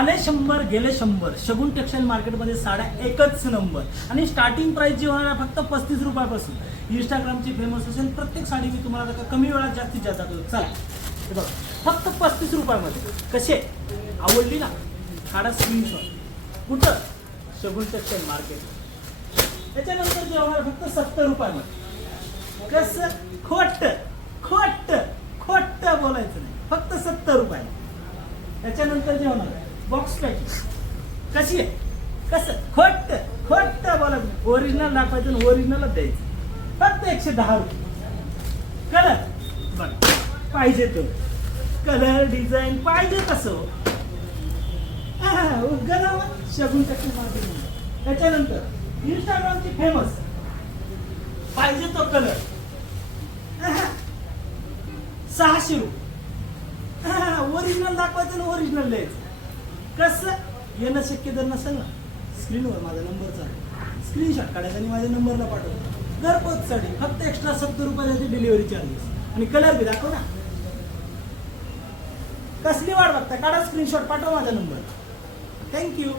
आले 100 गेले 100. शगुन टेक्सटाईल मार्केटमध्ये साड्या एकच नंबर आणि स्टार्टिंग प्राइस जी होणार आहे फक्त 35 रुपयापासून. इंस्टाग्रामची फेमस असेल प्रत्येक साडी मी तुम्हाला कमी वेळात जास्तीत जास्त दाखवतो. चला हे बघा फक्त 35 रुपयामध्ये. कसे आवडली ना काढा स्क्रीनशॉट. कुठं शगुन टेक्सटाईल मार्केट. त्याच्यानंतर जे होणार फक्त 70 रुपयामध्ये. कसं खोट खोट खोट बोलायचं नाही फक्त 70 रुपये. त्याच्यानंतर जे होणार बॉक्स पॅकिंग कशी आहे कसं खोट खोट बोलायचं नाही. ओरिजिनल दाखवायचं आणि ओरिजिनलच द्यायचं फक्त 110 रुपये. कलर बघ पाहिजे तो कलर डिझाईन पाहिजे तसं शगुन टेक्सटाईल मार्केट. त्याच्यानंतर इंस्टाग्रामची फेमस पाहिजे तो कलर 600 रुपये. ओरिजिनल दाखवायचं ना ओरिजिनल द्यायचं. कसं येणं शक्य जर नसेल ना स्क्रीनवर माझा नंबरचा स्क्रीनशॉट काढायचा आणि माझ्या नंबरला पाठवतो. घरपोच साडी फक्त एक्स्ट्रा 70 रुपयाची डिलिव्हरी चार्जेस आणि कलर बी दाखव ना. कसली वाट बघता काढा स्क्रीनशॉट पाठवा माझ्या नंबर. थँक्यू.